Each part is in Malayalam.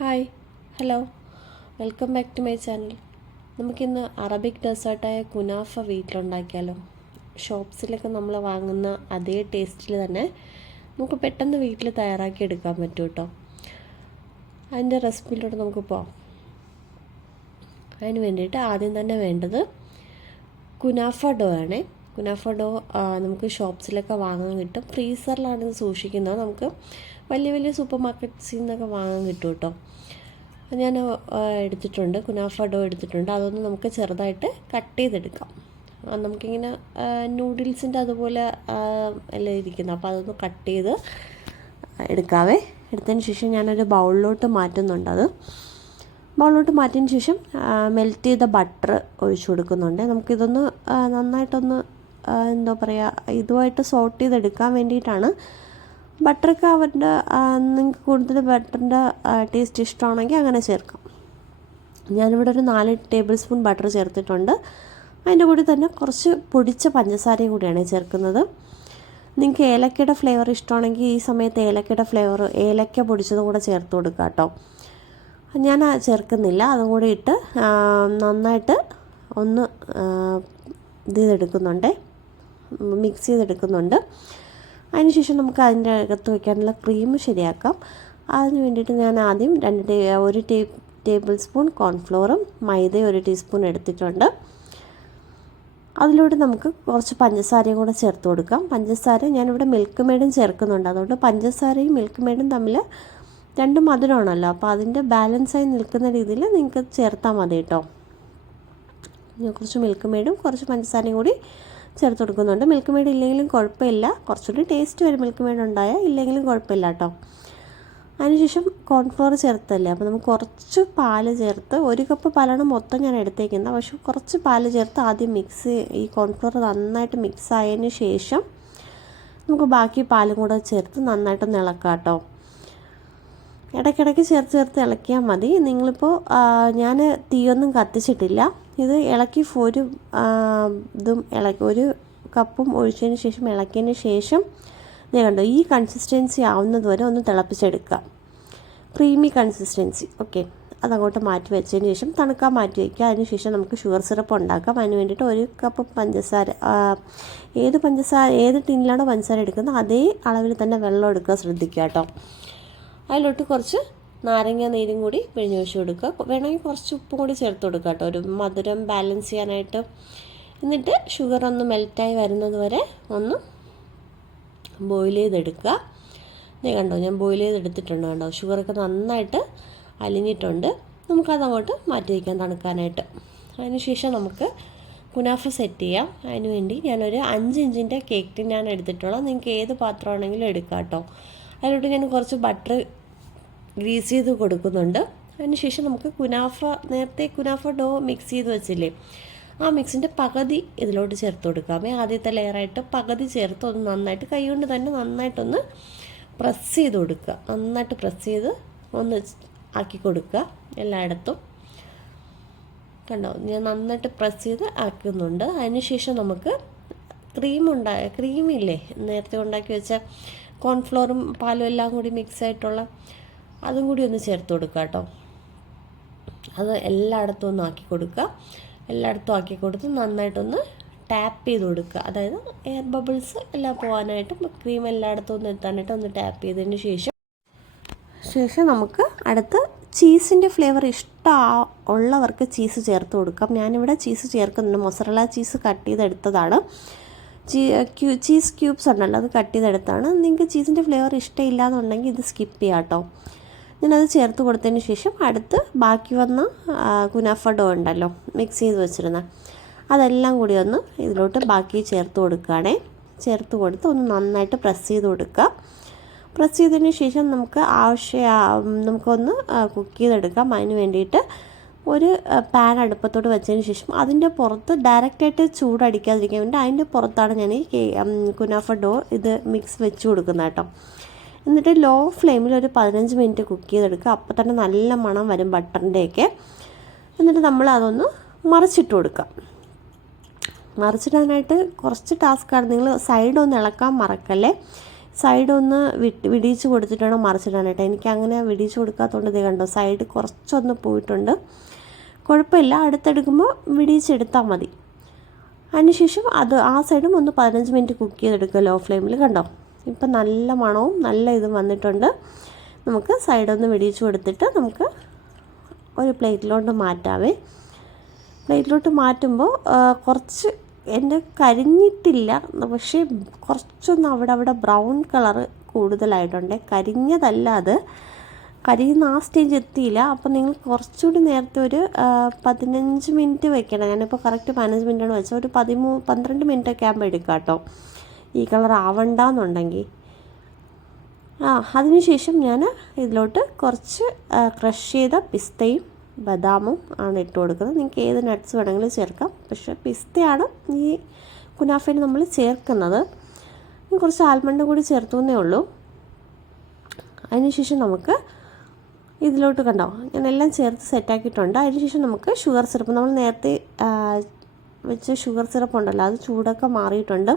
Hi hello welcome back to my channel. നമുക്കിന്ന് അറബിക് ഡെസേർട്ടായ കുനാഫ വീട്ടിലുണ്ടാക്കിയാലോ. ഷോപ്സിലൊക്കെ നമ്മൾ വാങ്ങുന്ന അതേ ടേസ്റ്റിൽ തന്നെ നമുക്ക് പെട്ടെന്ന് വീട്ടിൽ തയ്യാറാക്കി എടുക്കാൻ പറ്റും കേട്ടോ. അതിൻ്റെ റെസിപ്പിയിലൂടെ നമുക്ക് പോകാം. അതിന് വേണ്ടിയിട്ട് ആദ്യം തന്നെ വേണ്ടത് കുനാഫ ഡോ ആണ്. കുനാഫ ഡോ നമുക്ക് ഷോപ്സിലൊക്കെ വാങ്ങാൻ കിട്ടും. ഫ്രീസറിലാണ് ഇത് സൂക്ഷിക്കുന്നത്. നമുക്ക് വലിയ വലിയ സൂപ്പർ മാർക്കറ്റ്സിൽ നിന്നൊക്കെ വാങ്ങാൻ കിട്ടും കേട്ടോ. ഞാൻ എടുത്തിട്ടുണ്ട്, കുനാഫ ഡോ എടുത്തിട്ടുണ്ട്. അതൊന്ന് നമുക്ക് ചെറുതായിട്ട് കട്ട് ചെയ്തെടുക്കാം. നമുക്കിങ്ങനെ നൂഡിൽസിൻ്റെ അതുപോലെ എല്ലാം ഇരിക്കുന്നത്, അപ്പോൾ അതൊന്ന് കട്ട് ചെയ്ത് എടുക്കാവേ. എടുത്തതിന് ശേഷം ഞാനൊരു ബൗളിലോട്ട് മാറ്റുന്നുണ്ട്. ബൗളിലോട്ട് മാറ്റിയതിന് ശേഷം മെൽറ്റ് ചെയ്ത ബട്ടർ ഒഴിച്ചു കൊടുക്കുന്നുണ്ട്. നമുക്കിതൊന്ന് നന്നായിട്ടൊന്ന് എന്താ പറയുക, ഇതുമായിട്ട് സോട്ട് ചെയ്തെടുക്കാൻ വേണ്ടിയിട്ടാണ്. ബട്ടറൊക്കെ അവരുടെ നിങ്ങൾക്ക് കൂടുതൽ ബട്ടറിൻ്റെ ടേസ്റ്റ് ഇഷ്ടമാണെങ്കിൽ അങ്ങനെ ചേർക്കാം. ഞാനിവിടെ ഒരു 4 ടേബിൾ സ്പൂൺ ബട്ടർ ചേർത്തിട്ടുണ്ട്. അതിൻ്റെ കൂടി തന്നെ കുറച്ച് പൊടിച്ച പഞ്ചസാരയും കൂടിയാണ് ചേർക്കുന്നത്. നിങ്ങൾക്ക് ഏലക്കയുടെ ഫ്ലേവർ ഇഷ്ടമാണെങ്കിൽ ഈ സമയത്ത് ഏലക്കയുടെ ഫ്ലേവർ ഏലക്ക പൊടിച്ചതും കൂടെ ചേർത്ത് കൊടുക്കുക കേട്ടോ. ഞാൻ ചേർക്കുന്നില്ല. അതും കൂടി ഇട്ട് നന്നായിട്ട് ഒന്ന് മിക്സ് ചെയ്തെടുക്കുന്നുണ്ട്. അതിനുശേഷം നമുക്ക് അതിൻ്റെ അകത്ത് വയ്ക്കാനുള്ള ക്രീം ശരിയാക്കാം. അതിന് വേണ്ടിയിട്ട് ഞാൻ ആദ്യം 1 ടേബിൾ സ്പൂൺ കോൺഫ്ലോറും മൈദയും 1 ടീസ്പൂൺ എടുത്തിട്ടുണ്ട്. അതിലൂടെ നമുക്ക് കുറച്ച് പഞ്ചസാരയും കൂടെ ചേർത്ത് കൊടുക്കാം. പഞ്ചസാര ഞാനിവിടെ മിൽക്ക് മെയ്ഡും ചേർക്കുന്നുണ്ട്. അതുകൊണ്ട് പഞ്ചസാരയും മിൽക്ക് മെയ്ഡും തമ്മിൽ 2 മധുരമാണല്ലോ, അപ്പോൾ അതിൻ്റെ ബാലൻസായി നിൽക്കുന്ന രീതിയിൽ നിങ്ങൾക്ക് ചേർത്താൽ മതി കേട്ടോ. ഞാൻ കുറച്ച് മിൽക്ക് മെയ്ഡും കുറച്ച് പഞ്ചസാരയും കൂടി ചേർത്ത് കൊടുക്കുന്നുണ്ട്. മിൽക്ക് മെയ്ഡ് ഇല്ലെങ്കിലും കുഴപ്പമില്ല, കുറച്ചുകൂടി ടേസ്റ്റ് വരും മിൽക്ക് മെയ്ഡ് ഉണ്ടായാൽ. ഇല്ലെങ്കിലും കുഴപ്പമില്ല കേട്ടോ. അതിനുശേഷം കോൺഫ്ലോർ ചേർത്തല്ലേ, അപ്പോൾ നമുക്ക് കുറച്ച് പാല് ചേർത്ത്, 1 കപ്പ് പാലാണ് മൊത്തം ഞാൻ എടുത്തേക്കുന്നത്. പക്ഷെ കുറച്ച് പാല് ചേർത്ത് ആദ്യം ഈ കോൺഫ്ലോർ നന്നായിട്ട് മിക്സ് ആയതിന് ശേഷം നമുക്ക് ബാക്കി പാലും കൂടെ ചേർത്ത് നന്നായിട്ടൊന്ന് ഇളക്കാം കേട്ടോ. ഇടയ്ക്കിടയ്ക്ക് ചേർത്ത് ഇളക്കിയാൽ മതി. നിങ്ങളിപ്പോൾ ഞാൻ തീയൊന്നും കത്തിച്ചിട്ടില്ല. ഇത് ഇളക്കി ഒരു കപ്പും ഒഴിച്ചതിന് ശേഷം ഇളക്കിയതിന് ശേഷം കണ്ടോ, ഈ കൺസിസ്റ്റൻസി ആവുന്നത് വരെ ഒന്ന് തിളപ്പിച്ചെടുക്കുക. Creamy consistency. ഓക്കെ, അതങ്ങോട്ട് മാറ്റി വെച്ചതിന് ശേഷം തണുക്കാൻ മാറ്റി വയ്ക്കുക. അതിന് ശേഷം നമുക്ക് ഷുഗർ സിറപ്പ് ഉണ്ടാക്കാം. അതിന് വേണ്ടിയിട്ട് 1 കപ്പ് പഞ്ചസാര, ഏത് ടിന്നിലാണോ പഞ്ചസാര എടുക്കുന്നത് അതേ അളവിൽ തന്നെ വെള്ളം എടുക്കുക, ശ്രദ്ധിക്കുക കേട്ടോ. അതിലോട്ട് കുറച്ച് നാരങ്ങ നീരും കൂടി പിഴിഞ്ഞൊഴിച്ച് കൊടുക്കുക. വേണമെങ്കിൽ കുറച്ച് ഉപ്പും കൂടി ചേർത്ത് കൊടുക്കുക കേട്ടോ, ഒരു മധുരം ബാലൻസ് ചെയ്യാനായിട്ട്. എന്നിട്ട് ഷുഗർ ഒന്ന് മെൽറ്റായി വരുന്നത് വരെ ഒന്ന് ബോയിൽ ചെയ്തെടുക്കുക. ഇത് കണ്ടോ, ഞാൻ ബോയിൽ ചെയ്തെടുത്തിട്ടുണ്ട് കണ്ടോ. ഷുഗറൊക്കെ നന്നായിട്ട് അലിഞ്ഞിട്ടുണ്ട്. നമുക്കതങ്ങോട്ട് മാറ്റി വയ്ക്കാം തണുക്കാനായിട്ട്. അതിനുശേഷം നമുക്ക് കുനാഫ സെറ്റ് ചെയ്യാം. അതിന് വേണ്ടി ഞാനൊരു 5 ഇഞ്ചിൻ്റെ കേക്ക് ടിന്നാണ് എടുത്തിട്ടുള്ളത്. നിങ്ങൾക്ക് ഏത് പാത്രമാണെങ്കിലും എടുക്കാം കേട്ടോ. അതിലോട്ട് ഞാൻ കുറച്ച് ബട്ടർ ഗ്രീസ് ചെയ്ത് കൊടുക്കുന്നുണ്ട്. അതിനുശേഷം നമുക്ക് നേരത്തെ കുനാഫ ഡോ മിക്സ് ചെയ്ത് വെച്ചില്ലേ, ആ മിക്സിൻ്റെ പകുതി ഇതിലോട്ട് ചേർത്ത് കൊടുക്കാമേ. ആദ്യത്തെ ലെയറായിട്ട് പകുതി ചേർത്ത് ഒന്ന് നന്നായിട്ട് കൈകൊണ്ട് തന്നെ നന്നായിട്ടൊന്ന് പ്രസ് ചെയ്ത് കൊടുക്കുക. നന്നായിട്ട് പ്രസ് ചെയ്ത് ഒന്ന് ആക്കി കൊടുക്കുക എല്ലായിടത്തും. കണ്ടോ, ഞാൻ നന്നായിട്ട് പ്രസ് ചെയ്ത് ആക്കുന്നുണ്ട്. അതിനുശേഷം നമുക്ക് ക്രീമില്ലേ, നേരത്തെ ഉണ്ടാക്കി വെച്ച കോൺഫ്ലോറും പാലും എല്ലാം കൂടി മിക്സ് ആയിട്ടുള്ള അതും കൂടി ഒന്ന് ചേർത്ത് കൊടുക്കുക കേട്ടോ. അത് എല്ലായിടത്തും ഒന്ന് ആക്കി കൊടുക്കുക. എല്ലായിടത്തും ആക്കി കൊടുത്ത് നന്നായിട്ടൊന്ന് ടാപ്പ് ചെയ്ത് കൊടുക്കുക. അതായത് എയർ ബബിൾസ് എല്ലാം പോകാനായിട്ടും ക്രീം എല്ലായിടത്തും ഒന്ന് എത്താനായിട്ട് ഒന്ന് ടാപ്പ് ചെയ്തതിന് ശേഷം നമുക്ക് അടുത്ത് ചീസിൻ്റെ ഫ്ലേവർ ഉള്ളവർക്ക് ചീസ് ചേർത്ത് കൊടുക്കാം. ഞാനിവിടെ ചീസ് ചേർക്കുന്നുണ്ട്. മൊസറല്ല ചീസ് കട്ട് ചെയ്തെടുത്തതാണ്. ചീസ് ക്യൂബ്സ് ഉണ്ടല്ലോ, അത് കട്ട് ചെയ്തെടുത്താണ്. നിങ്ങൾക്ക് ചീസിൻ്റെ ഫ്ലേവർ ഇഷ്ടമില്ല എന്നുണ്ടെങ്കിൽ ഇത് സ്കിപ്പ് ചെയ്യാം കേട്ടോ. ഞാനത് ചേർത്ത് കൊടുത്തതിന് ശേഷം അടുത്ത് ബാക്കി വന്ന കുനാഫ ഡോ ഉണ്ടല്ലോ മിക്സ് ചെയ്ത് വെച്ചിരുന്ന, അതെല്ലാം കൂടി ഒന്ന് ഇതിലോട്ട് ബാക്കി ചേർത്ത് കൊടുക്കുകയാണേ. ചേർത്ത് കൊടുത്ത് ഒന്ന് നന്നായിട്ട് പ്രസ് ചെയ്ത് കൊടുക്കുക. പ്രസ് ചെയ്തതിന് ശേഷം നമുക്കൊന്ന് കുക്ക് ചെയ്തെടുക്കാം. അതിന് വേണ്ടിയിട്ട് ഒരു പാൻ അടുപ്പത്തോട്ട് വെച്ചതിന് ശേഷം അതിൻ്റെ പുറത്ത് ഡയറക്റ്റായിട്ട് ചൂടടിക്കാതിരിക്കാൻ വേണ്ടി അതിൻ്റെ പുറത്താണ് ഞാൻ ഈ കുനാഫ ഡോ ഇത് മിക്സ് വെച്ച് കൊടുക്കുന്നത് കേട്ടോ. എന്നിട്ട് ലോ ഫ്ലെയിമിൽ ഒരു 15 മിനിറ്റ് കുക്ക് ചെയ്തെടുക്കുക. അപ്പോൾ തന്നെ നല്ല മണം വരും ബട്ടറിൻ്റെയൊക്കെ. എന്നിട്ട് നമ്മൾ അതൊന്ന് മറിച്ചിട്ട് കൊടുക്കുക. മറിച്ചിടാനായിട്ട് കുറച്ച് ടാസ്ക്കാണ്. നിങ്ങൾ സൈഡൊന്ന് ഇളക്കാൻ മറക്കല്ലേ. സൈഡ് ഒന്ന് വിടിയിച്ച് കൊടുത്തിട്ടാണ് മറിച്ചിടാനായിട്ട്. എനിക്ക് അങ്ങനെ വിടിയിച്ച് കൊടുക്കാത്തതുകൊണ്ട് ഇത് കണ്ടോ സൈഡ് കുറച്ചൊന്ന് പോയിട്ടുണ്ട്. കുഴപ്പമില്ല, അടുത്തെടുക്കുമ്പോൾ വിടിയിച്ചെടുത്താൽ മതി. അതിനുശേഷം ആ സൈഡും ഒന്ന് 15 മിനിറ്റ് കുക്ക് ചെയ്തെടുക്കുക ലോ ഫ്ലെയിമിൽ. കണ്ടോ ഇപ്പം നല്ല മണവും നല്ല ഇതും വന്നിട്ടുണ്ട്. നമുക്ക് സൈഡൊന്ന് വിടിയിച്ച് കൊടുത്തിട്ട് നമുക്ക് ഒരു പ്ലേറ്റിലോട്ട് മാറ്റാവേ. പ്ലേറ്റിലോട്ട് മാറ്റുമ്പോൾ കുറച്ച് എൻ്റെ കരിഞ്ഞിട്ടില്ല, പക്ഷേ കുറച്ചൊന്ന് അവിടെ ബ്രൗൺ കളറ് കൂടുതലായിട്ടുണ്ട്. കരിഞ്ഞതല്ല, അത് കരിയുന്ന ആ സ്റ്റേജ് എത്തിയില്ല. അപ്പോൾ നിങ്ങൾ കുറച്ചുകൂടി നേരത്തെ ഒരു 15 മിനിറ്റ് വെക്കണം. ഞാനിപ്പോൾ കറക്റ്റ് 15 മിനിറ്റാണ് വെച്ചത്. ഒരു 12 മിനിറ്റൊക്കെ ആകുമ്പോൾ എടുക്കാം കേട്ടോ, ഈ കളർ ആവണ്ടെന്നുണ്ടെങ്കിൽ. അതിനുശേഷം ഞാൻ ഇതിലോട്ട് കുറച്ച് ക്രഷ് ചെയ്ത പിസ്തയും ബദാമും ആണ് ഇട്ട് കൊടുക്കുന്നത്. നിങ്ങൾക്ക് ഏത് നട്ട്സ് വേണമെങ്കിലും ചേർക്കാം, പക്ഷേ പിസ്തയാണ് ഈ കുനാഫയിൽ നമ്മൾ ചേർക്കുന്നത്. കുറച്ച് ആൽമണ്ട് കൂടി ചേർത്തുന്നേ ഉള്ളൂ. അതിനുശേഷം നമുക്ക് ഇതിലോട്ട് കണ്ടോ ഞാനെല്ലാം ചേർത്ത് സെറ്റാക്കിയിട്ടുണ്ട്. അതിനുശേഷം നമുക്ക് ഷുഗർ സിറപ്പ്, നമ്മൾ നേരത്തെ വെച്ച് ഷുഗർ സിറപ്പ് ഉണ്ടല്ലോ, അത് ചൂടൊക്കെ മാറിയിട്ടുണ്ട്.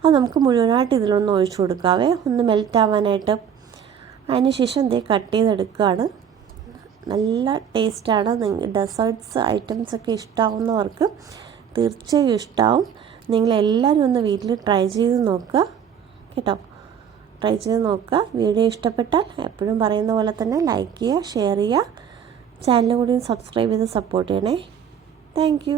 അത് നമുക്ക് മുഴുവനായിട്ട് ഇതിലൊന്ന് ഒഴിച്ചു കൊടുക്കാവേ, ഒന്ന് മെൽറ്റ് ആവാനായിട്ട്. അതിനുശേഷം ഇതേ കട്ട് ചെയ്തെടുക്കുകയാണ്. നല്ല ടേസ്റ്റാണ്. ഡെസേർട്ട്സ് ഐറ്റംസൊക്കെ ഇഷ്ടമാവുന്നവർക്ക് തീർച്ചയായും ഇഷ്ടമാവും. നിങ്ങളെല്ലാവരും ഒന്ന് വീട്ടിൽ ട്രൈ ചെയ്ത് നോക്കുക കേട്ടോ. ട്രൈ ചെയ്ത് നോക്കുക. വീഡിയോ ഇഷ്ടപ്പെട്ടാൽ എപ്പോഴും പറയുന്ന പോലെ തന്നെ ലൈക്ക് ചെയ്യുക, ഷെയർ ചെയ്യുക, ചാനൽ കൂടി സബ്സ്ക്രൈബ് ചെയ്ത് സപ്പോർട്ട് ചെയ്യണേ. താങ്ക്